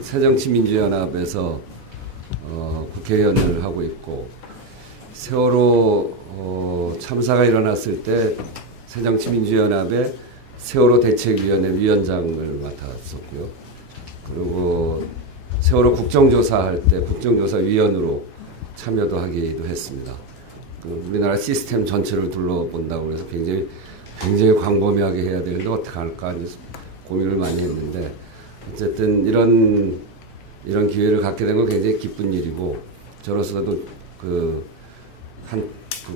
새정치민주연합에서 국회의원을 하고 있고, 세월호 참사가 일어났을 때 새정치민주연합의 세월호 대책위원회 위원장을 맡았었고요. 그리고 세월호 국정조사할 때 국정조사위원으로 참여도 하기도 했습니다. 우리나라 시스템 전체를 둘러본다고 해서 굉장히 광범위하게 해야 되는데 어떻게 할까 고민을 많이 했는데, 어쨌든 이런 기회를 갖게 된 건 굉장히 기쁜 일이고, 저로서도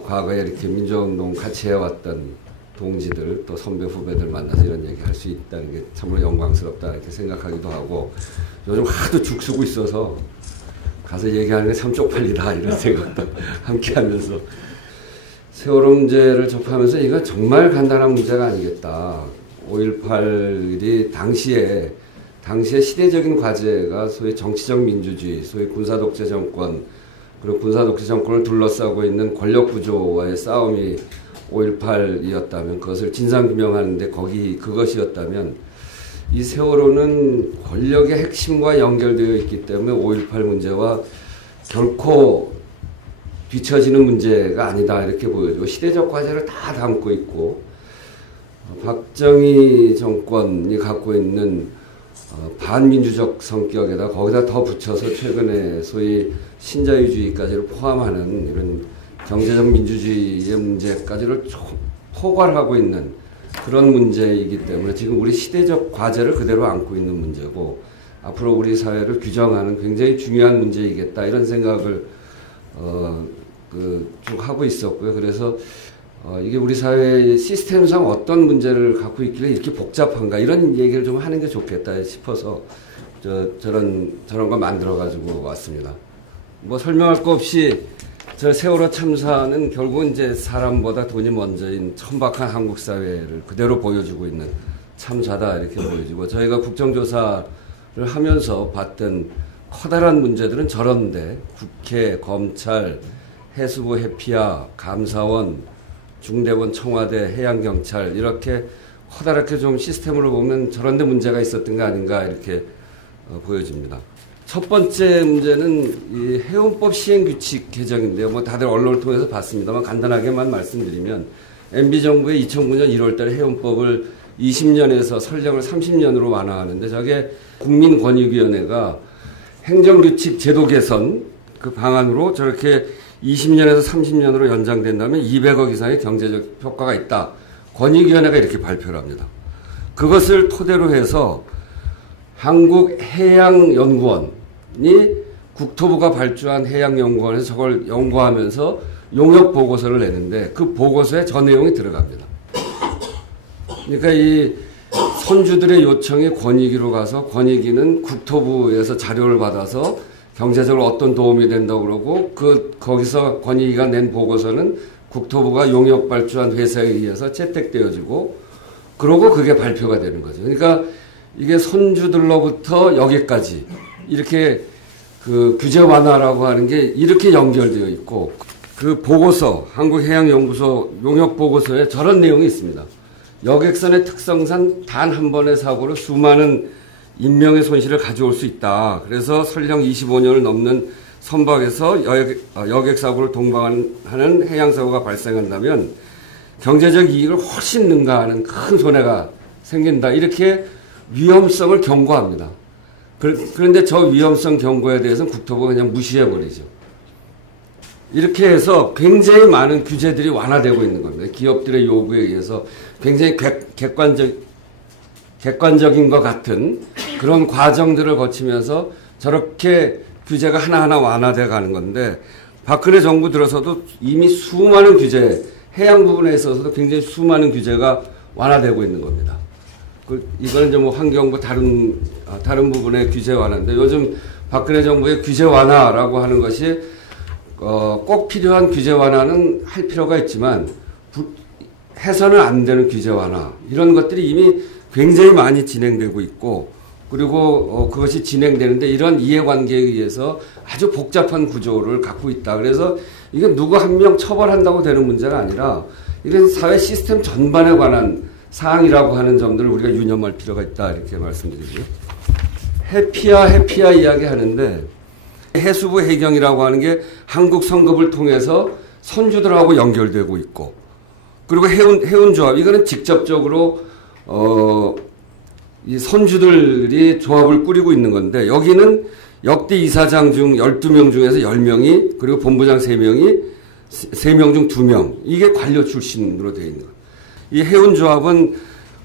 과거에 이렇게 민주운동 같이 해왔던 동지들 또 선배 후배들 만나서 이런 얘기 할 수 있다는 게 참으로 영광스럽다 이렇게 생각하기도 하고, 요즘 하도 죽 쓰고 있어서 가서 얘기하는 게 참 쪽팔리다 이런 생각도 함께 하면서, 세월호 문제를 접하면서 이거 정말 간단한 문제가 아니겠다. 5.18이 당시에 시대적인 과제가 소위 정치적 민주주의, 소위 군사독재 정권, 그리고 군사독재 정권을 둘러싸고 있는 권력구조와의 싸움이 5.18이었다면, 그것을 진상규명하는데 그것이었다면, 이 세월호는 권력의 핵심과 연결되어 있기 때문에 5.18 문제와 결코 뒤처지는 문제가 아니다 이렇게 보여지고, 시대적 과제를 다 담고 있고, 박정희 정권이 갖고 있는 반민주적 성격에다 거기다 더 붙여서 최근에 소위 신자유주의까지를 포함하는 이런 경제적 민주주의의 문제까지를 포괄하고 있는 그런 문제이기 때문에 지금 우리 시대적 과제를 그대로 안고 있는 문제고, 앞으로 우리 사회를 규정하는 굉장히 중요한 문제이겠다 이런 생각을 쭉 하고 있었고요. 그래서 이게 우리 사회의 시스템상 어떤 문제를 갖고 있길래 이렇게 복잡한가 이런 얘기를 좀 하는 게 좋겠다 싶어서 저런 거 만들어가지고 왔습니다. 뭐 설명할 거 없이 저 세월호 참사는 결국은 이제 사람보다 돈이 먼저인 천박한 한국 사회를 그대로 보여주고 있는 참사다 이렇게 보여지고, 저희가 국정조사를 하면서 봤던 커다란 문제들은 저런데 국회, 검찰, 해수부 해피아, 감사원, 중대본, 청와대, 해양경찰 이렇게 커다랗게 좀 시스템으로 보면 저런 데 문제가 있었던 거 아닌가 이렇게 보여집니다. 첫 번째 문제는 이 해운법 시행규칙 개정인데요. 뭐 다들 언론을 통해서 봤습니다만 간단하게만 말씀드리면, MB정부의 2009년 1월달에 해운법을 20년에서 설령을 30년으로 완화하는데, 저게 국민권익위원회가 행정규칙 제도 개선 그 방안으로 저렇게 20년에서 30년으로 연장된다면 200억 이상의 경제적 효과가 있다. 권익위원회가 이렇게 발표를 합니다. 그것을 토대로 해서 한국해양연구원이 국토부가 발주한 해양연구원에서 저걸 연구하면서 용역보고서를 내는데, 그 보고서에 저 내용이 들어갑니다. 그러니까 이 선주들의 요청이 권익위로 가서, 권익위는 국토부에서 자료를 받아서 경제적으로 어떤 도움이 된다고 그러고, 거기서 권익위가 낸 보고서는 국토부가 용역 발주한 회사에 의해서 채택되어지고, 그러고 그게 발표가 되는 거죠. 그러니까 이게 선주들로부터 여기까지 이렇게 규제 완화라고 하는 게 이렇게 연결되어 있고, 그 보고서, 한국해양연구소 용역 보고서에 저런 내용이 있습니다. 여객선의 특성상 단 한 번의 사고로 수많은 인명의 손실을 가져올 수 있다. 그래서 설령 25년을 넘는 선박에서 여객사고를 동반하는 해양사고가 발생한다면 경제적 이익을 훨씬 능가하는 큰 손해가 생긴다. 이렇게 위험성을 경고합니다. 그런데 저 위험성 경고에 대해서는 국토부가 그냥 무시해버리죠. 이렇게 해서 굉장히 많은 규제들이 완화되고 있는 겁니다. 기업들의 요구에 의해서 굉장히 객관적인 것 같은 그런 과정들을 거치면서 저렇게 규제가 하나하나 완화되어 가는 건데, 박근혜 정부 들어서도 이미 수많은 규제, 해양 부분에 있어서도 굉장히 수많은 규제가 완화되고 있는 겁니다. 이거는 이제 뭐 환경부 다른 부분의 규제 완화인데, 요즘 박근혜 정부의 규제 완화라고 하는 것이 꼭 필요한 규제 완화는 할 필요가 있지만 해서는 안 되는 규제 완화, 이런 것들이 이미 굉장히 많이 진행되고 있고, 그리고 그것이 진행되는데 이런 이해관계에 의해서 아주 복잡한 구조를 갖고 있다. 그래서 이게 누구 한 명 처벌한다고 되는 문제가 아니라 이런 사회 시스템 전반에 관한 사항이라고 하는 점들을 우리가 유념할 필요가 있다, 이렇게 말씀드리고요. 해피야 이야기 하는데 해수부 해경이라고 하는 게 한국 성급을 통해서 선주들하고 연결되고 있고 그리고 해운조합 이거는 직접적으로 이 선주들이 조합을 꾸리고 있는 건데 여기는 역대 이사장 중 12명 중에서 10명이 그리고 본부장 3명이 3명 중 2명 이게 관료 출신으로 되어 있는 거예요. 이 해운조합은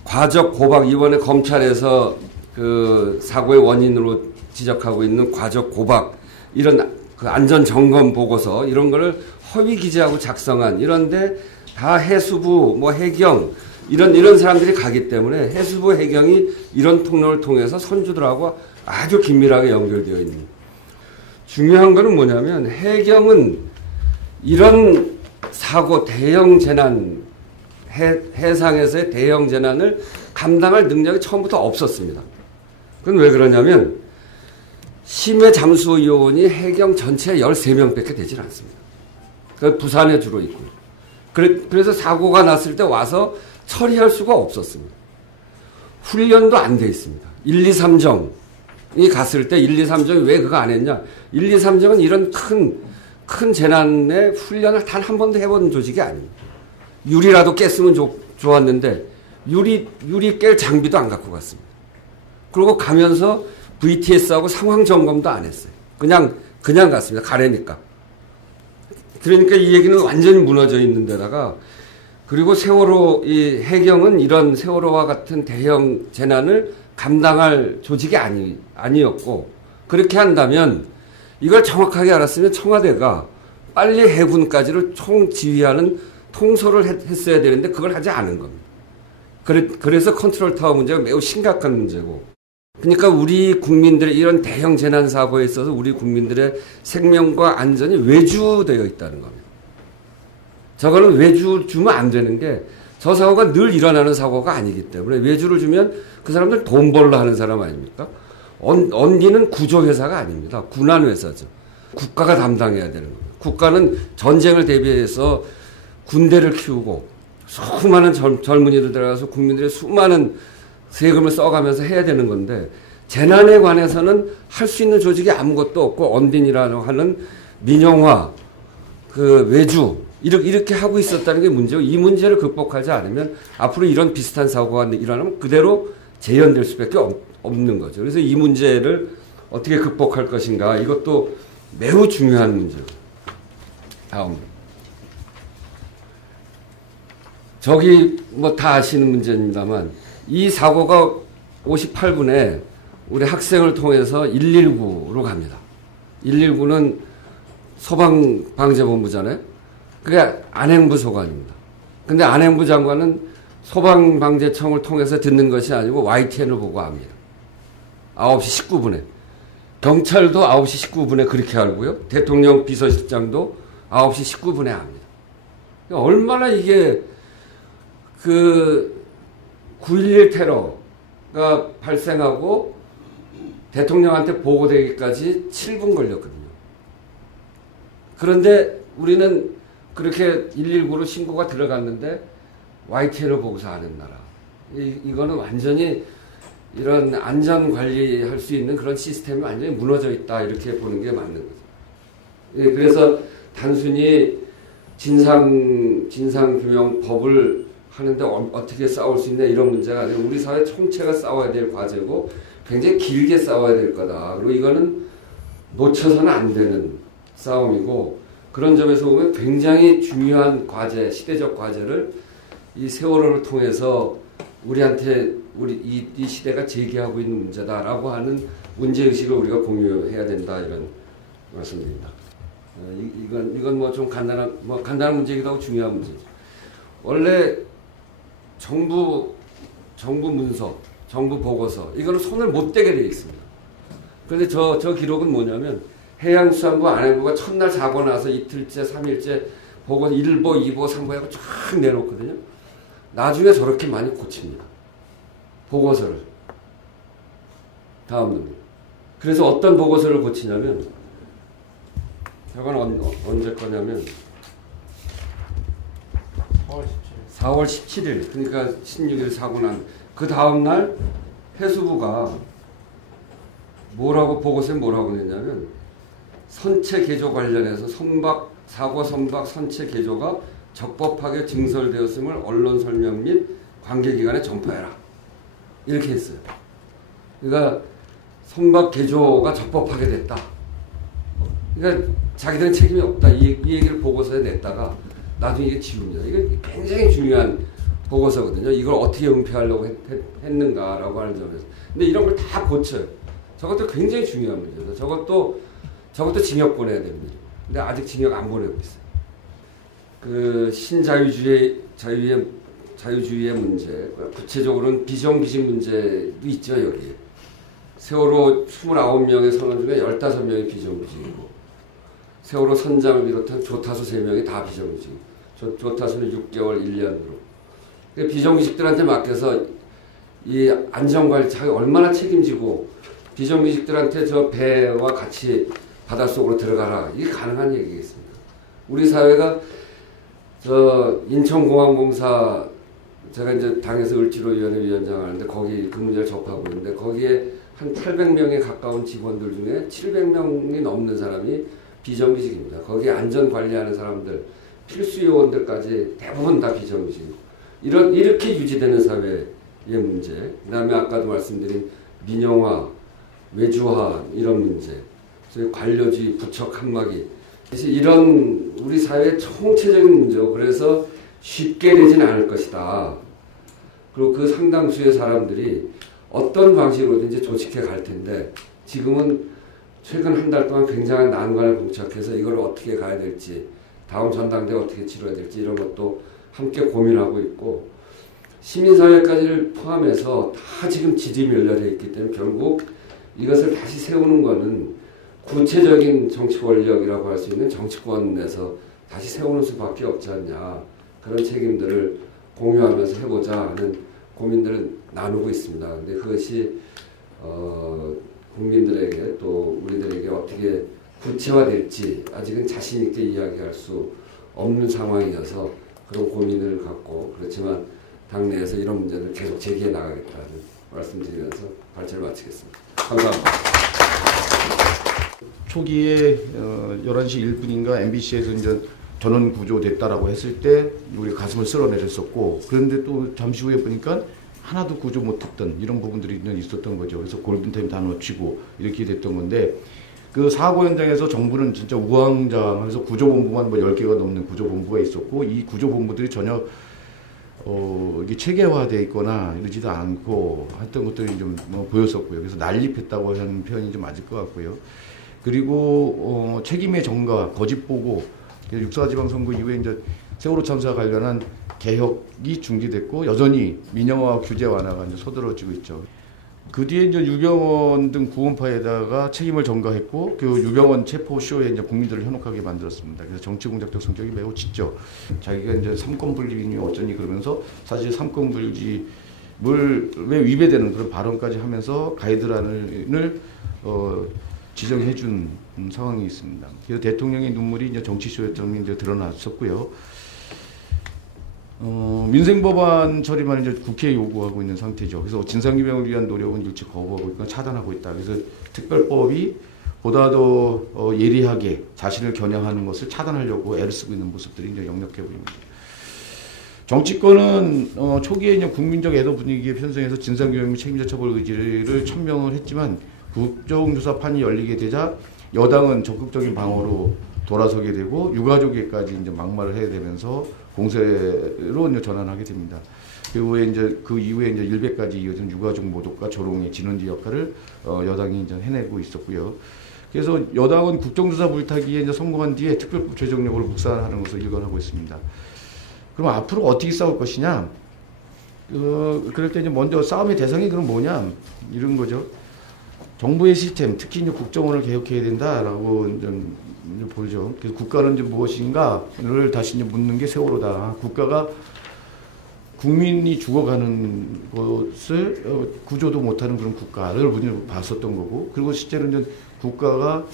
과적 고박 이번에 검찰에서 그 사고의 원인으로 지적하고 있는 과적 고박 이런 그 안전 점검 보고서 이런 거를 허위 기재하고 작성한 이런데 다 해수부 뭐 해경 이런 사람들이 가기 때문에 해수부 해경이 이런 통로를 통해서 선주들하고 아주 긴밀하게 연결되어 있는. 중요한 거는 뭐냐면 해경은 이런 사고 대형 재난 해상에서의 대형 재난을 감당할 능력이 처음부터 없었습니다. 그건 왜 그러냐면 심해 잠수 요원이 해경 전체 13명밖에 되질 않습니다. 그 부산에 주로 있고요. 그래서 사고가 났을 때 와서 처리할 수가 없었습니다. 훈련도 안 돼 있습니다. 1, 2, 3정이 갔을 때 1, 2, 3정이 왜 그거 안 했냐. 1, 2, 3정은 이런 큰 재난의 훈련을 단 한 번도 해본 조직이 아닙니다. 유리라도 깼으면 좋았는데 유리 깰 장비도 안 갖고 갔습니다. 그리고 가면서 VTS하고 상황 점검도 안 했어요. 그냥 갔습니다. 가래니까. 그러니까 이 얘기는 완전히 무너져 있는 데다가 그리고 세월호 이 해경은 이런 세월호와 같은 대형 재난을 감당할 조직이 아니었고 그렇게 한다면 이걸 정확하게 알았으면 청와대가 빨리 해군까지를 총지휘하는 통솔을 했어야 되는데 그걸 하지 않은 겁니다. 그래서 컨트롤 타워 문제가 매우 심각한 문제고 그러니까 우리 국민들의 이런 대형 재난 사고에 있어서 우리 국민들의 생명과 안전이 외주되어 있다는 겁니다. 저거는 외주 주면 안 되는 게 저 사고가 늘 일어나는 사고가 아니기 때문에 외주를 주면 그 사람들 돈 벌러 하는 사람 아닙니까? 언기는 구조회사가 아닙니다. 군안회사죠. 국가가 담당해야 되는 겁니다. 국가는 전쟁을 대비해서 군대를 키우고 수많은 젊은이들 들어가서 국민들의 수많은 세금을 써가면서 해야 되는 건데 재난에 관해서는 할 수 있는 조직이 아무것도 없고 언딘이라고 하는 민영화, 그 외주 이렇게 하고 있었다는 게 문제고 이 문제를 극복하지 않으면 앞으로 이런 비슷한 사고가 일어나면 그대로 재현될 수밖에 없는 거죠. 그래서 이 문제를 어떻게 극복할 것인가 이것도 매우 중요한 문제고. 다음. 저기 뭐 다 아시는 문제입니다만 이 사고가 58분에 우리 학생을 통해서 119로 갑니다. 119는 소방방재본부잖아요. 그게 안행부 소관입니다. 근데 안행부 장관은 소방방재청을 통해서 듣는 것이 아니고 YTN을 보고 합니다. 9시 19분에. 경찰도 9시 19분에 그렇게 알고요. 대통령 비서실장도 9시 19분에 합니다. 얼마나 이게 그 9.11 테러가 발생하고 대통령한테 보고되기까지 7분 걸렸거든요. 그런데 우리는 그렇게 119로 신고가 들어갔는데 YTN을 보고서 하는 나라. 이거는 완전히 이런 안전 관리할 수 있는 그런 시스템이 완전히 무너져 있다. 이렇게 보는 게 맞는 거죠. 그래서 단순히 진상규명 법을 하는데 어떻게 싸울 수 있냐 이런 문제가 아니라 우리 사회 총체가 싸워야 될 과제고 굉장히 길게 싸워야 될 거다. 그리고 이거는 놓쳐서는 안 되는 싸움이고 그런 점에서 보면 굉장히 중요한 과제, 시대적 과제를 이 세월호를 통해서 우리한테 이 시대가 제기하고 있는 문제다라고 하는 문제의식을 우리가 공유해야 된다 이런 말씀드립니다. 이건 뭐 좀 간단한 문제이기도 하고 중요한 문제죠. 원래 정부 문서, 정부 보고서 이거는 손을 못 대게 되어 있습니다. 그런데 저 기록은 뭐냐면 해양수산부 안행부가 첫날 사고 나서 이틀째, 3일째 보고서 1보, 2보, 3보 하고 쫙 내놓거든요. 나중에 저렇게 많이 고칩니다. 보고서를. 다음. 그래서 어떤 보고서를 고치냐면 저건 언제 거냐면 4월 17일 그러니까 16일 사고 난 그 다음날 해수부가 보고서에 뭐라고 냈냐면 선체 개조 관련해서 사고 선박 선체 개조가 적법하게 증설되었음을 언론 설명 및 관계기관에 전파해라. 이렇게 했어요. 그러니까 선박 개조가 적법하게 됐다. 그러니까 자기들은 책임이 없다. 이 얘기를 보고서에 냈다가 나중에 이게 지웁니다. 이게 굉장히 중요한 보고서거든요. 이걸 어떻게 은폐하려고 했는가라고 하는 점에서. 근데 이런 걸 다 고쳐요. 저것도 굉장히 중요한 문제죠. 저것도 징역 보내야 됩니다. 근데 아직 징역 안 보내고 있어요. 그 자유주의의 문제, 구체적으로는 비정규직 문제도 있죠, 여기에. 세월호 29명의 선원 중에 15명이 비정규직이고, 세월호 선장을 비롯한 조타수 3명이 다 비정규직. 조타수는 6개월, 1년으로. 비정규직들한테 맡겨서 이 안전관리 자기 얼마나 책임지고, 비정규직들한테 저 배와 같이 바닷속으로 들어가라. 이게 가능한 얘기겠습니까? 우리 사회가 인천공항공사 제가 이제 당에서 을지로위원회 위원장을 하는데 거기 그 문제를 접하고 있는데 거기에 한 800명에 가까운 직원들 중에 700명이 넘는 사람이 비정규직입니다. 거기에 안전관리하는 사람들, 필수 요원들까지 대부분 다 비정규직이고 이렇게 유지되는 사회의 문제, 그 다음에 아까도 말씀드린 민영화, 외주화 이런 문제, 소위 관료주의, 부척 한마기 이런 우리 사회의 총체적인 문제고 그래서 쉽게 되진 않을 것이다. 그리고 그 상당수의 사람들이 어떤 방식으로든지 조직해 갈 텐데 지금은 최근 한 달 동안 굉장한 난관을 봉착해서 이걸 어떻게 가야 될지 다음 전당대회 어떻게 치러야 될지 이런 것도 함께 고민하고 있고 시민사회까지를 포함해서 다 지금 지지멸렬해 있기 때문에 결국 이것을 다시 세우는 것은 구체적인 정치 권력이라고 할 수 있는 정치권에서 다시 세우는 수밖에 없지 않냐. 그런 책임들을 공유하면서 해보자 하는 고민들을 나누고 있습니다. 근데 그것이 국민들에게 또 우리들에게 어떻게 구체화될지 아직은 자신 있게 이야기할 수 없는 상황이어서 그런 고민을 갖고 그렇지만 당내에서 이런 문제를 계속 제기해 나가겠다는 말씀드리면서 발제를 마치겠습니다. 감사합니다. 초기에 11시 1분인가 MBC에서 이제 전원 구조됐다라고 했을 때 우리 가슴을 쓸어내렸었고 그런데 또 잠시 후에 보니까 하나도 구조 못했던 이런 부분들이 있었던 거죠. 그래서 골든타임 다 놓치고 이렇게 됐던 건데 그 사고 현장에서 정부는 진짜 우왕좌왕해서 구조본부만 뭐 10개가 넘는 구조본부가 있었고 이 구조본부들이 전혀 이게 체계화되어 있거나 이러지도 않고 했던 것들이 좀 보였었고요. 그래서 난립했다고 하는 표현이 좀 맞을 것 같고요. 그리고 책임의 전가, 거짓 보고 육사지방선거 이후에 이제 세월호 참사와 관련한 개혁이 중지됐고 여전히 민영화 규제 완화가 이제 서두러지고 있죠. 그 뒤에 이제 유병원 등 구원파에다가 책임을 전가했고 그 유병원 체포 쇼에 이제 국민들을 현혹하게 만들었습니다. 그래서 정치 공작적 성격이 매우 짙죠. 자기가 이제 삼권분립이니 어쩌니 그러면서 사실 삼권분립을 왜 위배되는 그런 발언까지 하면서 가이드라인을 지정해준 상황이 있습니다. 그래서 대통령의 눈물이 이제 정치쇼였던 게 이제 드러났었고요. 민생법안 처리만 이제 국회에 요구하고 있는 상태죠. 그래서 진상규명을 위한 노력은 일찍 거부하고 있고 차단하고 있다. 그래서 특별법이 보다 더 예리하게 자신을 겨냥하는 것을 차단하려고 애를 쓰고 있는 모습들이 이제 역력해 보입니다. 정치권은 초기에 이제 국민적 애도 분위기에 편성해서 진상규명 책임자 처벌 의지를 천명을 했지만 국정조사판이 열리게 되자 여당은 적극적인 방어로 돌아서게 되고 유가족에까지 이제 막말을 해야 되면서 공세로 이제 전환하게 됩니다. 그 이후에 이제 일베까지 이어진 유가족 모독과 조롱의 진원지 역할을 여당이 이제 해내고 있었고요. 그래서 여당은 국정조사 물타기에 이제 성공한 뒤에 특별법 제정력을 묵살하는 것을 일관하고 있습니다. 그럼 앞으로 어떻게 싸울 것이냐? 그럴 때 이제 먼저 싸움의 대상이 그럼 뭐냐? 이런 거죠. 정부의 시스템, 특히 이제 국정원을 개혁해야 된다라고 좀 보죠. 그래서 국가는 이제 무엇인가를 다시 이제 묻는 게 세월호다. 국가가 국민이 죽어가는 것을 구조도 못하는 그런 국가를 우리는 봤었던 거고, 그리고 실제로 이제 국가가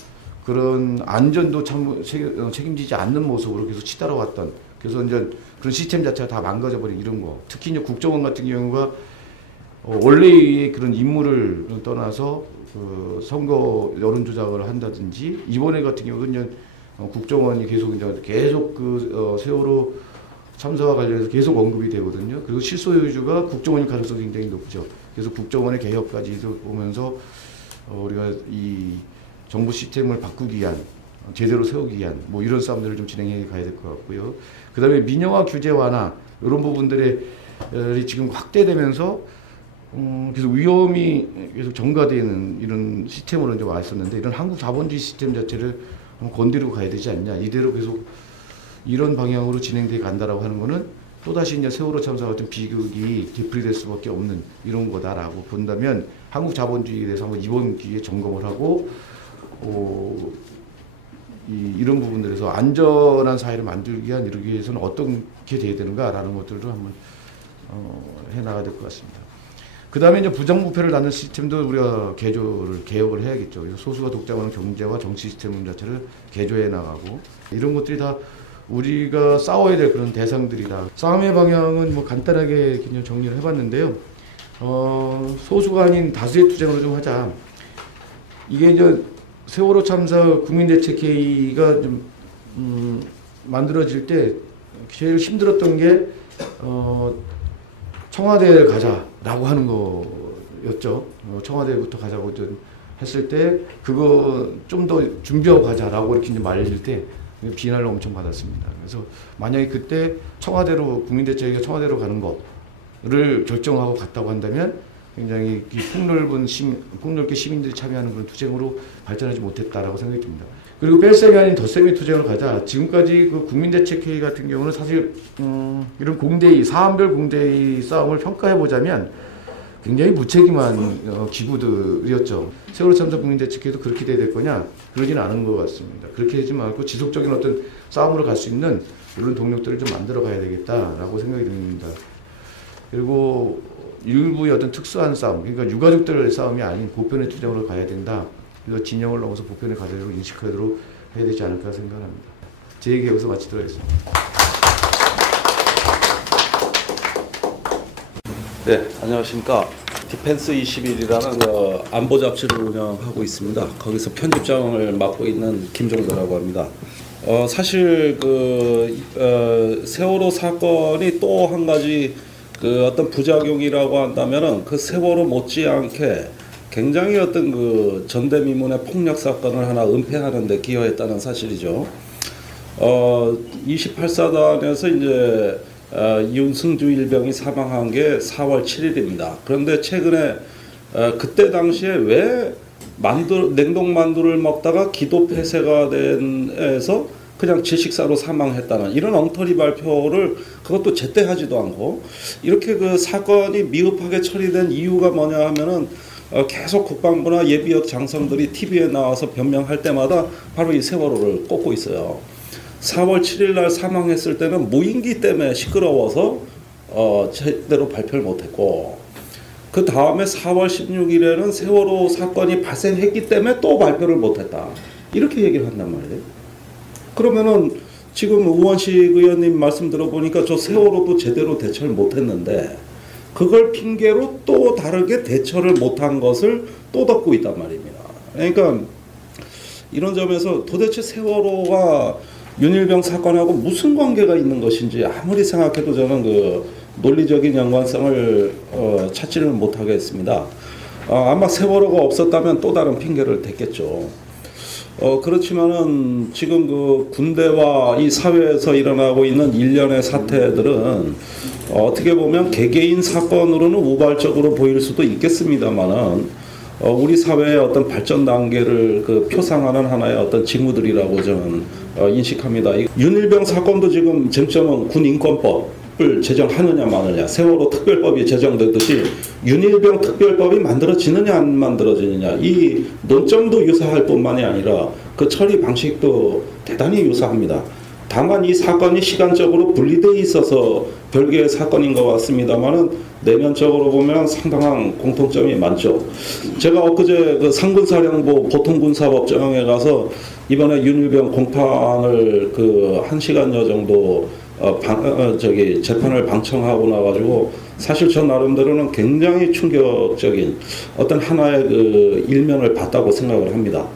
그런 안전도 책임지지 않는 모습으로 계속 치달아왔던, 그래서 이제 그런 시스템 자체가 다 망가져버린 이런 거. 특히 이제 국정원 같은 경우가 원래의 그런 임무를 떠나서 그 선거 여론 조작을 한다든지 이번에 같은 경우는 국정원이 계속 그 세월호 참사와 관련해서 계속 언급이 되거든요. 그리고 실소유주가 국정원일 가능성이 굉장히 높죠. 그래서 국정원의 개혁까지도 보면서 우리가 이 정부 시스템을 바꾸기 위한 제대로 세우기 위한 뭐 이런 싸움들을 좀 진행해 가야 될 것 같고요. 그다음에 민영화 규제 완화 이런 부분들이 지금 확대되면서 계속 위험이 계속 전가되는 이런 시스템으로 이제 왔었는데 이런 한국 자본주의 시스템 자체를 건드리고 가야 되지 않냐. 이대로 계속 이런 방향으로 진행돼 간다라고 하는 거는 또다시 이제 세월호 참사 같은 비극이 되풀이될 수밖에 없는 이런 거다라고 본다면 한국 자본주의에 대해서 한번 이번 기회에 점검을 하고 이런 부분들에서 안전한 사회를 만들기 위해서는 어떻게 돼야 되는가라는 것들도 한번 해나가야 될 것 같습니다. 그 다음에 이제 부정부패를 낳는 시스템도 우리가 개혁을 해야겠죠. 소수가 독점하는 경제와 정치 시스템 자체를 개조해 나가고 이런 것들이 다 우리가 싸워야 될 그런 대상들이다. 싸움의 방향은 뭐 간단하게 그냥 정리를 해봤는데요. 소수가 아닌 다수의 투쟁으로 좀 하자. 이게 이제 세월호 참사 국민대책회의가 좀 만들어질 때 제일 힘들었던 게 청와대를 가자라고 하는 거였죠. 청와대부터 가자고 했을 때 그거 좀 더 준비하고 가자라고 이렇게 이제 말릴 때 비난을 엄청 받았습니다. 그래서 만약에 그때 국민대책회의가 청와대로 가는 거를 결정하고 갔다고 한다면 굉장히 폭넓게 시민들이 참여하는 그런 투쟁으로 발전하지 못했다라고 생각이 듭니다. 그리고 뺄셈이 아닌 덧셈의 투쟁으로 가자. 지금까지 그 국민대책회의 같은 경우는 사실 이런 사안별 공대의 싸움을 평가해 보자면 굉장히 무책임한 기구들이었죠. 세월호 참사 국민대책회의도 그렇게 돼야 될 거냐? 그러지는 않은 것 같습니다. 그렇게 하지 말고 지속적인 어떤 싸움으로 갈 수 있는 이런 동력들을 좀 만들어 가야 되겠다라고 생각이 듭니다. 그리고 일부의 어떤 특수한 싸움, 그러니까 유가족들의 싸움이 아닌 보편의 투쟁으로 가야 된다. 그래서 진영을 넘어서 보편의 가치로 인식하도록 해야 되지 않을까 생각합니다. 제 얘기 여기서 마치도록 하겠습니다. 네, 안녕하십니까. 디펜스 21이라는 안보 잡지를 운영하고 있습니다. 거기서 편집장을 맡고 있는 김종대라고 합니다. 사실 세월호 사건이 또 한 가지 어떤 부작용이라고 한다면은 그 세월호 못지않게 굉장히 어떤 전대미문의 폭력 사건을 하나 은폐하는 데 기여했다는 사실이죠. 28사단에서 이제 윤승주 일병이 사망한 게 4월 7일입니다. 그런데 최근에 그때 당시에 왜 냉동만두를 먹다가 기도 폐쇄가 돼서 그냥 질식사로 사망했다는 이런 엉터리 발표를 그것도 제때 하지도 않고 이렇게 그 사건이 미흡하게 처리된 이유가 뭐냐 하면은 계속 국방부나 예비역 장성들이 TV에 나와서 변명할 때마다 바로 이 세월호를 꼽고 있어요. 4월 7일 날 사망했을 때는 무인기 때문에 시끄러워서 제대로 발표를 못했고 그 다음에 4월 16일에는 세월호 사건이 발생했기 때문에 또 발표를 못했다. 이렇게 얘기를 한단 말이에요. 그러면은 지금 우원식 의원님 말씀 들어보니까 저 세월호도 제대로 대처를 못했는데 그걸 핑계로 또 다르게 대처를 못한 것을 또 덮고 있단 말입니다. 그러니까 이런 점에서 도대체 세월호와 윤일병 사건하고 무슨 관계가 있는 것인지 아무리 생각해도 저는 논리적인 연관성을 찾지를 못하겠습니다. 아마 세월호가 없었다면 또 다른 핑계를 댔겠죠. 그렇지만은 지금 군대와 이 사회에서 일어나고 있는 일련의 사태들은 어떻게 보면 개개인 사건으로는 우발적으로 보일 수도 있겠습니다만은 우리 사회의 어떤 발전 단계를 표상하는 하나의 어떤 징후들이라고 저는 인식합니다. 윤일병 사건도 지금 쟁점은 군인권법을 제정하느냐 마느냐, 세월호 특별법이 제정되듯이 윤일병 특별법이 만들어지느냐 안 만들어지느냐 이 논점도 유사할 뿐만이 아니라 그 처리 방식도 대단히 유사합니다. 다만 이 사건이 시간적으로 분리되어 있어서 별개의 사건인 것 같습니다만은 내면적으로 보면 상당한 공통점이 많죠. 제가 엊그제 상군사령부 보통군사법정에 가서 이번에 윤일병 공판을 1시간여 정도 재판을 방청하고 나가지고 사실 저 나름대로는 굉장히 충격적인 어떤 하나의 그 일면을 봤다고 생각을 합니다.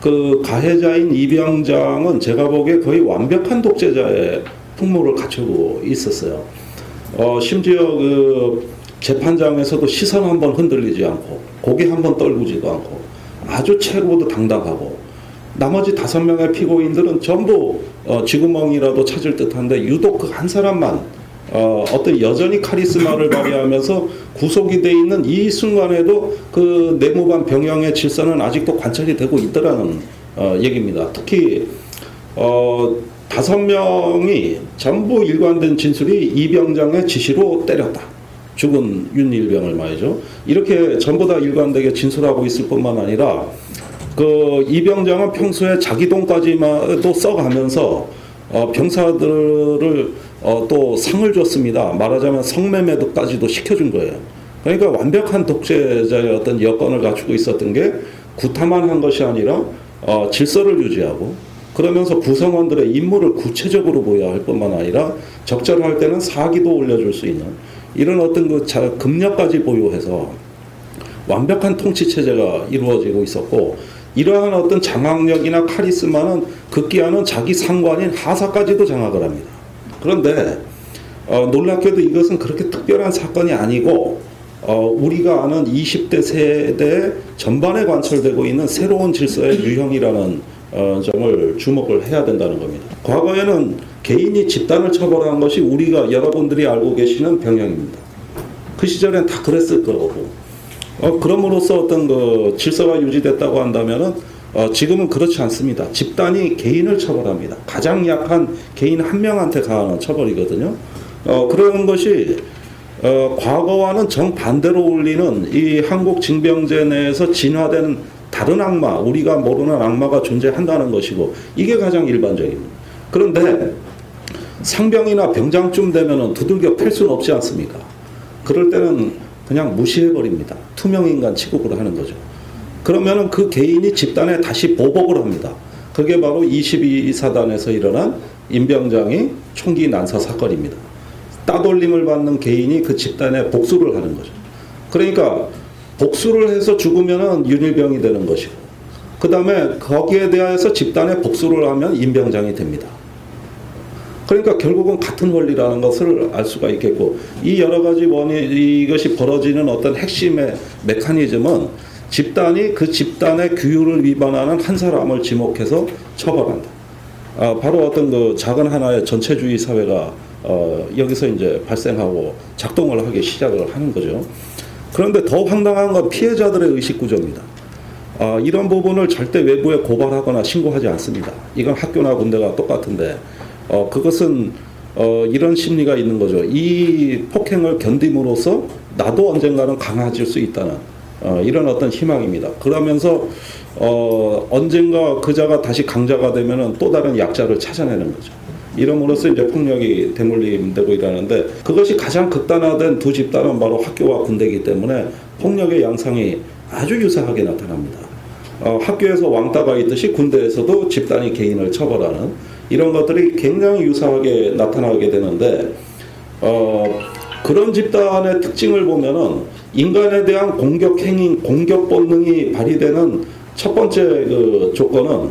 그 가해자인 이병장은 제가 보기에 거의 완벽한 독재자의 풍모를 갖추고 있었어요. 심지어 그 재판장에서도 시선 한번 흔들리지 않고 고개 한번 떨구지도 않고 아주 최고도 당당하고, 나머지 5명의 피고인들은 전부 쥐구멍이라도 찾을 듯한데 유독 그 한 사람만 어떤 여전히 카리스마를 발휘하면서 구속이 돼 있는 이 순간에도 그 내무반 병영의 질서는 아직도 관찰이 되고 있더라는 얘기입니다. 특히 5명이 전부 일관된 진술이 이병장의 지시로 때렸다. 죽은 윤일병을 말이죠. 이렇게 전부 다 일관되게 진술하고 있을 뿐만 아니라 그 이병장은 평소에 자기 돈까지도 써가면서 병사들을 또 상을 줬습니다. 말하자면 성매매도까지도 시켜준 거예요. 그러니까 완벽한 독재자의 어떤 여건을 갖추고 있었던 게 구타만 한 것이 아니라 질서를 유지하고, 그러면서 구성원들의 임무를 구체적으로 보여야 할 뿐만 아니라 적절할 때는 사기도 올려줄 수 있는 이런 어떤 그 금력까지 보유해서 완벽한 통치 체제가 이루어지고 있었고, 이러한 어떤 장악력이나 카리스마는 극기하는 자기 상관인 하사까지도 장악을 합니다. 그런데 놀랍게도 이것은 그렇게 특별한 사건이 아니고 우리가 아는 20대 세대 전반에 관철되고 있는 새로운 질서의 유형이라는 점을 주목을 해야 된다는 겁니다. 과거에는 개인이 집단을 처벌한 것이 우리가 여러분들이 알고 계시는 병영입니다. 그 시절엔 다 그랬을 거고, 그럼으로써 어떤 그 질서가 유지됐다고 한다면은 지금은 그렇지 않습니다. 집단이 개인을 처벌합니다. 가장 약한 개인 한 명한테 가하는 처벌이거든요. 그런 것이 과거와는 정반대로 울리는 이 한국 징병제 내에서 진화된 다른 악마, 우리가 모르는 악마가 존재한다는 것이고, 이게 가장 일반적입니다. 그런데 상병이나 병장쯤 되면은 두들겨 팰 수는 없지 않습니까? 그럴 때는 그냥 무시해버립니다. 투명인간 취급을 하는 거죠. 그러면은 그 개인이 집단에 다시 보복을 합니다. 그게 바로 22사단에서 일어난 임병장이 총기 난사 사건입니다. 따돌림을 받는 개인이 그 집단에 복수를 하는 거죠. 그러니까 복수를 해서 죽으면은 윤일병이 되는 것이고, 그 다음에 거기에 대해서 집단에 복수를 하면 임병장이 됩니다. 그러니까 결국은 같은 원리라는 것을 알 수가 있겠고, 이 여러 가지 이것이 벌어지는 어떤 핵심의 메커니즘은 집단이 그 집단의 규율을 위반하는 한 사람을 지목해서 처벌한다. 바로 어떤 그 작은 하나의 전체주의 사회가 여기서 이제 발생하고 작동을 하기 시작을 하는 거죠. 그런데 더 황당한 건 피해자들의 의식 구조입니다. 이런 부분을 절대 외부에 고발하거나 신고하지 않습니다. 이건 학교나 군대가 똑같은데, 그것은 이런 심리가 있는 거죠. 이 폭행을 견딤으로써 나도 언젠가는 강해질 수 있다는 이런 어떤 희망입니다. 그러면서 언젠가 그자가 다시 강자가 되면은 또 다른 약자를 찾아내는 거죠. 이름으로써 이제 폭력이 대물림되고 이러는데, 그것이 가장 극단화된 두 집단은 바로 학교와 군대이기 때문에 폭력의 양상이 아주 유사하게 나타납니다. 학교에서 왕따가 있듯이 군대에서도 집단이 개인을 처벌하는 이런 것들이 굉장히 유사하게 나타나게 되는데, 그런 집단의 특징을 보면은 인간에 대한 공격 행위, 공격 본능이 발휘되는 첫 번째 그 조건은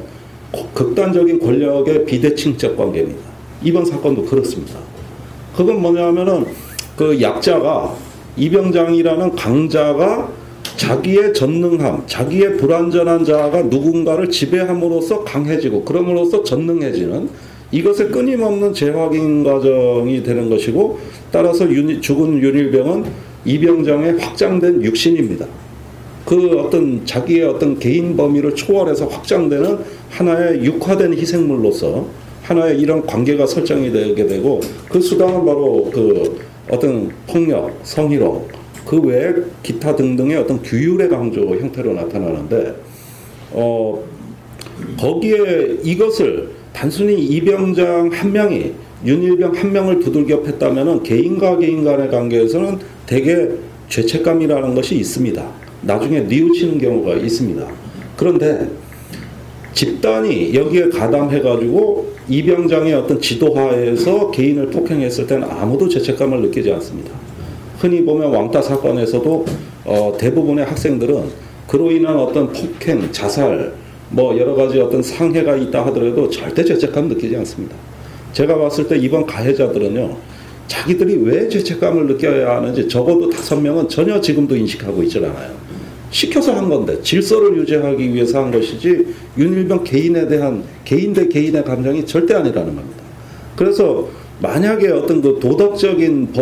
극단적인 권력의 비대칭적 관계입니다. 이번 사건도 그렇습니다. 그건 뭐냐면은 그 약자가, 이병장이라는 강자가 자기의 전능함, 자기의 불완전한 자아가 누군가를 지배함으로써 강해지고, 그럼으로써 전능해지는 이것의 끊임없는 재확인 과정이 되는 것이고, 따라서 죽은 윤일병은 이병장의 확장된 육신입니다. 그 어떤 자기의 어떤 개인 범위를 초월해서 확장되는 하나의 육화된 희생물로서 하나의 이런 관계가 설정이 되게 되고, 그 수단은 바로 그 어떤 폭력, 성희롱, 그 외에 기타 등등의 어떤 규율의 강조 형태로 나타나는데, 거기에 이것을 단순히 이병장 한 명이 윤일병 한 명을 두들겨 팼다면 개인과 개인 간의 관계에서는 대개 죄책감이라는 것이 있습니다. 나중에 뉘우치는 경우가 있습니다. 그런데 집단이 여기에 가담해가지고 이병장의 어떤 지도하에서 개인을 폭행했을 때는 아무도 죄책감을 느끼지 않습니다. 흔히 보면 왕따 사건에서도 대부분의 학생들은 그로 인한 어떤 폭행, 자살, 뭐 여러 가지 어떤 상해가 있다 하더라도 절대 죄책감 느끼지 않습니다. 제가 봤을 때 이번 가해자들은요, 자기들이 왜 죄책감을 느껴야 하는지 적어도 5명은 전혀 지금도 인식하고 있질 않아요. 시켜서 한 건데 질서를 유지하기 위해서 한 것이지 윤일병 개인에 대한 개인 대 개인의 감정이 절대 아니라는 겁니다. 그래서 만약에 어떤 그 도덕적인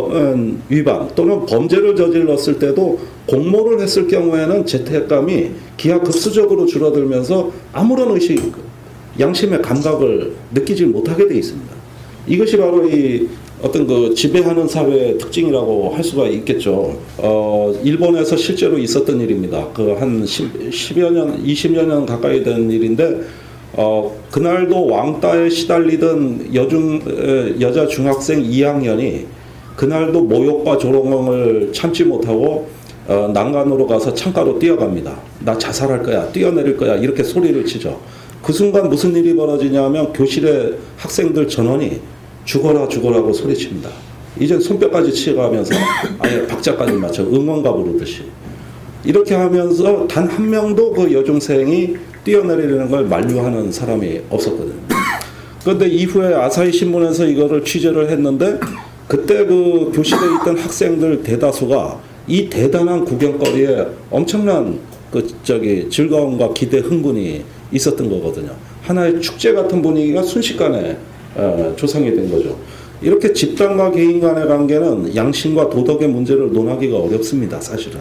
위반 또는 범죄를 저질렀을 때도 공모를 했을 경우에는 죄책감이 기하급수적으로 줄어들면서 아무런 의식, 양심의 감각을 느끼지 못하게 돼 있습니다. 이것이 바로 이 어떤 그 지배하는 사회의 특징이라고 할 수가 있겠죠. 일본에서 실제로 있었던 일입니다. 그 한 10여 년, 20여 년 가까이 된 일인데, 그날도 왕따에 시달리던 여자 중학생 2학년이 그날도 모욕과 조롱을 참지 못하고 난간으로 가서 창가로 뛰어갑니다. 나 자살할 거야, 뛰어내릴 거야, 이렇게 소리를 치죠. 그 순간 무슨 일이 벌어지냐면 교실의 학생들 전원이 죽어라 죽어라고 소리칩니다. 이제 손뼉까지 치어가면서 아예 박자까지 맞춰 응원가 부르듯이 이렇게 하면서 단 한 명도 그 여중생이 뛰어내리려는 걸 만류하는 사람이 없었거든요. 그런데 이후에 아사히 신문에서 이거를 취재를 했는데 그때 그 교실에 있던 학생들 대다수가 이 대단한 구경거리에 엄청난 즐거움과 기대 흥분이 있었던 거거든요. 하나의 축제 같은 분위기가 순식간에 조성이 된 거죠. 이렇게 집단과 개인 간의 관계는 양심과 도덕의 문제를 논하기가 어렵습니다. 사실은.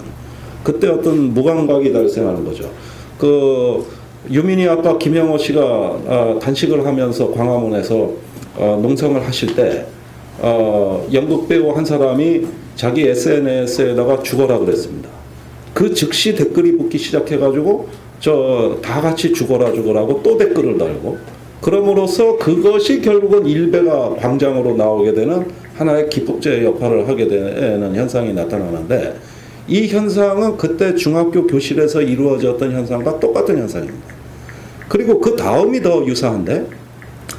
그때 어떤 무감각이 발생하는 거죠. 그 유민희 아빠 김영호 씨가 단식을 하면서 광화문에서 농성을 하실 때 연극 배우 한 사람이 자기 SNS에다가 죽어라 그랬습니다. 그 즉시 댓글이 붙기 시작해가지고 다 같이 죽어라 죽어라고 또 댓글을 달고 그럼으로써 그것이 결국은 일베가 광장으로 나오게 되는 하나의 기폭제 역할을 하게 되는 현상이 나타나는데 이 현상은 그때 중학교 교실에서 이루어졌던 현상과 똑같은 현상입니다. 그리고 그 다음이 더 유사한데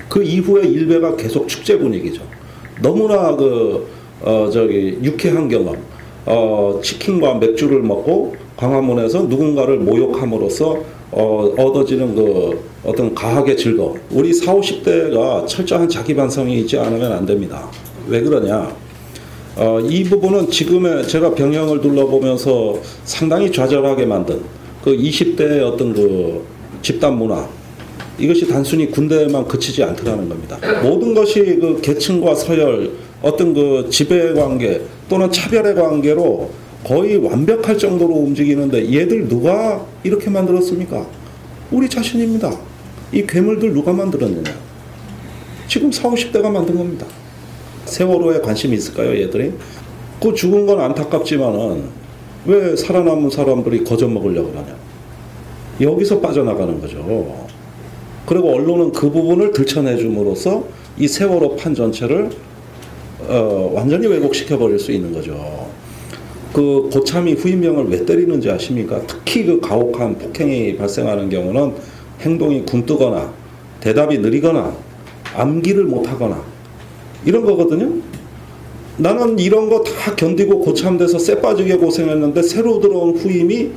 그 이후에 일베가 계속 축제 분위기죠. 너무나 유쾌한 경험, 치킨과 맥주를 먹고 광화문에서 누군가를 모욕함으로써 얻어지는 어떤 가학의 즐거움. 우리 40, 50대가 철저한 자기 반성이 있지 않으면 안 됩니다. 왜 그러냐? 이 부분은 지금의 제가 병영을 둘러보면서 상당히 좌절하게 만든 그 20대의 어떤 그 집단 문화. 이것이 단순히 군대에만 그치지 않더라는 겁니다. 모든 것이 그 계층과 서열, 어떤 그 지배 관계 또는 차별의 관계로 거의 완벽할 정도로 움직이는데 얘들 누가 이렇게 만들었습니까? 우리 자신입니다. 이 괴물들 누가 만들었느냐? 지금 40, 50대가 만든 겁니다. 세월호에 관심이 있을까요, 얘들이? 그 죽은 건 안타깝지만은 왜 살아남은 사람들이 거저 먹으려고 하냐? 여기서 빠져나가는 거죠. 그리고 언론은 그 부분을 들춰내줌으로써 이 세월호 판 전체를 완전히 왜곡시켜버릴 수 있는 거죠. 그 고참이 후임병을 왜 때리는지 아십니까? 특히 그 가혹한 폭행이 발생하는 경우는 행동이 굼뜨거나 대답이 느리거나 암기를 못하거나 이런 거거든요. 나는 이런 거 다 견디고 고참돼서 쎄 빠지게 고생했는데 새로 들어온 후임이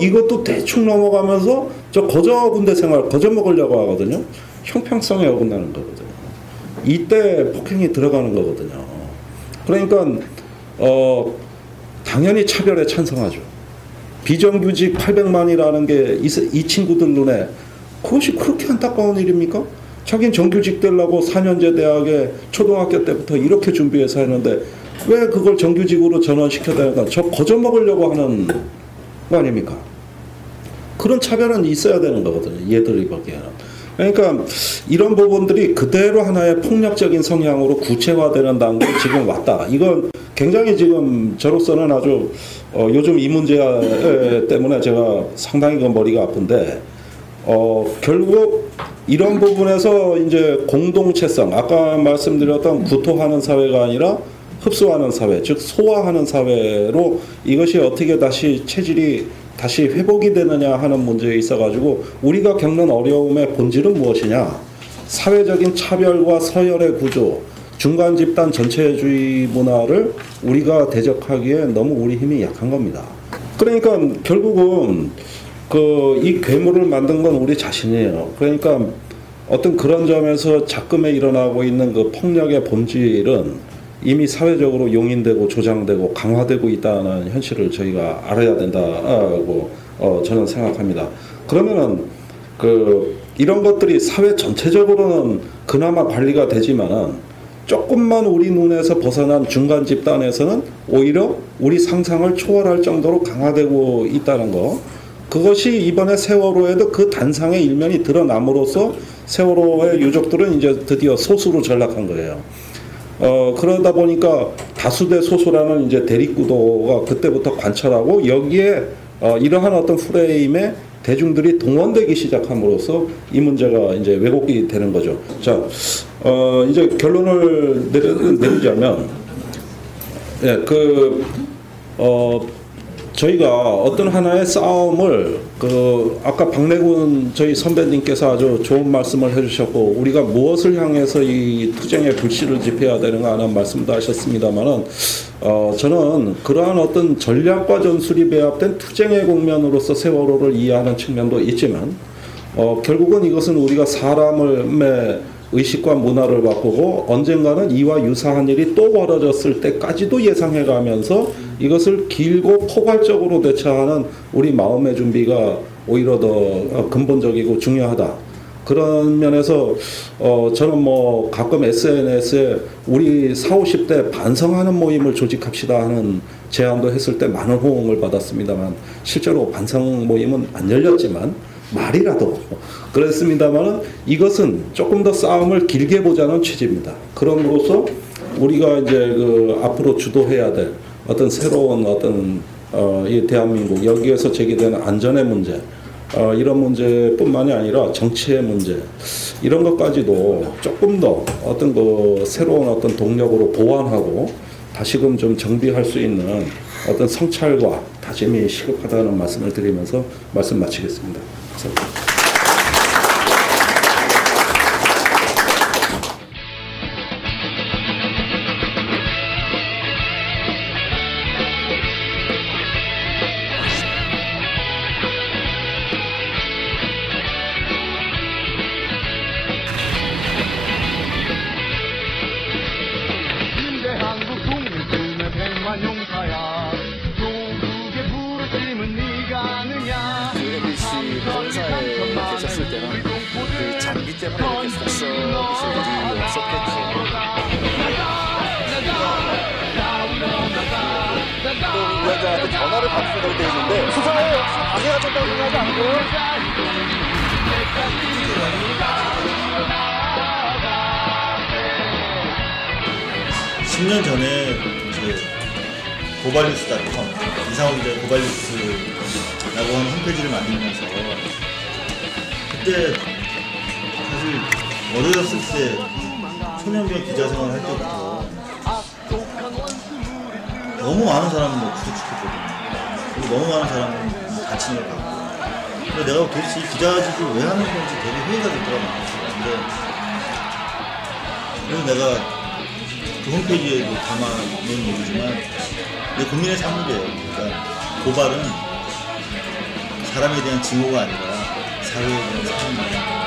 이것도 대충 넘어가면서 저 거저 군대 생활 거저 먹으려고 하거든요. 형평성에 어긋나는 거거든요. 이때 폭행이 들어가는 거거든요. 그러니까 당연히 차별에 찬성하죠. 비정규직 800만이라는 게 이 친구들 눈에 그것이 그렇게 안타까운 일입니까? 자긴 정규직 되려고 4년제 대학에 초등학교 때부터 이렇게 준비해서 했는데 왜 그걸 정규직으로 전환시켜야 되는가? 저 거저 먹으려고 하는 거 아닙니까? 그런 차별은 있어야 되는 거거든요. 얘들이 보기에는. 그러니까 이런 부분들이 그대로 하나의 폭력적인 성향으로 구체화되는 단계에 지금 왔다. 이건 굉장히 지금 저로서는 아주 요즘 이 문제 때문에 제가 상당히 머리가 아픈데 결국 이런 부분에서 이제 공동체성, 아까 말씀드렸던 구토하는 사회가 아니라 흡수하는 사회, 즉 소화하는 사회로 이것이 어떻게 다시 체질이 다시 회복이 되느냐 하는 문제에 있어가지고 우리가 겪는 어려움의 본질은 무엇이냐? 사회적인 차별과 서열의 구조, 중간 집단 전체주의 문화를 우리가 대적하기에 너무 우리 힘이 약한 겁니다. 그러니까 결국은 이 괴물을 만든 건 우리 자신이에요. 그러니까 어떤 그런 점에서 작금에 일어나고 있는 그 폭력의 본질은 이미 사회적으로 용인되고 조장되고 강화되고 있다는 현실을 저희가 알아야 된다고 저는 생각합니다. 그러면은 이런 것들이 사회 전체적으로는 그나마 관리가 되지만은 조금만 우리 눈에서 벗어난 중간 집단에서는 오히려 우리 상상을 초월할 정도로 강화되고 있다는 거. 그것이 이번에 세월호에도 그 단상의 일면이 드러남으로써 세월호의 유족들은 이제 드디어 소수로 전락한 거예요. 그러다 보니까 다수 대 소수라는 이제 대립구도가 그때부터 관철하고 여기에 이러한 어떤 프레임에 대중들이 동원되기 시작함으로써 이 문제가 이제 왜곡이 되는 거죠. 자, 이제 결론을 내리자면, 예, 저희가 어떤 하나의 싸움을 아까 박래군 저희 선배님께서 아주 좋은 말씀을 해주셨고 우리가 무엇을 향해서 이 투쟁의 불씨를 지펴야 되는가 하는 말씀도 하셨습니다만은 저는 그러한 어떤 전략과 전술이 배합된 투쟁의 국면으로서 세월호를 이해하는 측면도 있지만 결국은 이것은 우리가 사람의 의식과 문화를 바꾸고 언젠가는 이와 유사한 일이 또 벌어졌을 때까지도 예상해가면서 이것을 길고 포괄적으로 대처하는 우리 마음의 준비가 오히려 더 근본적이고 중요하다. 그런 면에서 저는 뭐 가끔 SNS에 우리 40, 50대 반성하는 모임을 조직합시다 하는 제안도 했을 때 많은 호응을 받았습니다만 실제로 반성 모임은 안 열렸지만 말이라도 그랬습니다만은 이것은 조금 더 싸움을 길게 보자는 취지입니다. 그럼으로써 우리가 이제 앞으로 주도해야 될 어떤 새로운 어떤 이 대한민국 여기에서 제기되는 안전의 문제 이런 문제뿐만이 아니라 정치의 문제 이런 것까지도 조금 더 어떤 새로운 어떤 동력으로 보완하고 다시금 좀 정비할 수 있는 어떤 성찰과 다짐이 시급하다는 말씀을 드리면서 말씀 마치겠습니다. 감사합니다. 계셨을 때는 그 장비 때문에 이렇게 속썩이실 일이 없었겠죠. 또 위원장한테 전화를 받으셔도 되는데 수사에 방해하셨다고 생각하지 않고요? 10년 전에 고발뉴스.com 이상호 기자의 고발뉴스라고 하는 홈페이지를 만들면서 그때 사실 어렸을 때 초년병 기자 생활을 할 때부터 너무 많은 사람을 구속시켰거든요. 그리고 너무 많은 사람을 다치는 걸 봤고 근데 내가 도대체 이 기자직을 왜 하는 건지 되게 회의가 됐더라고요. 그래서 내가 그 홈페이지에도 담아놓은 얘기지만 내 국민의 삶이래요. 그러니까 고발은 사람에 대한 증오가 아니라 사회에 대한 사랑입니다.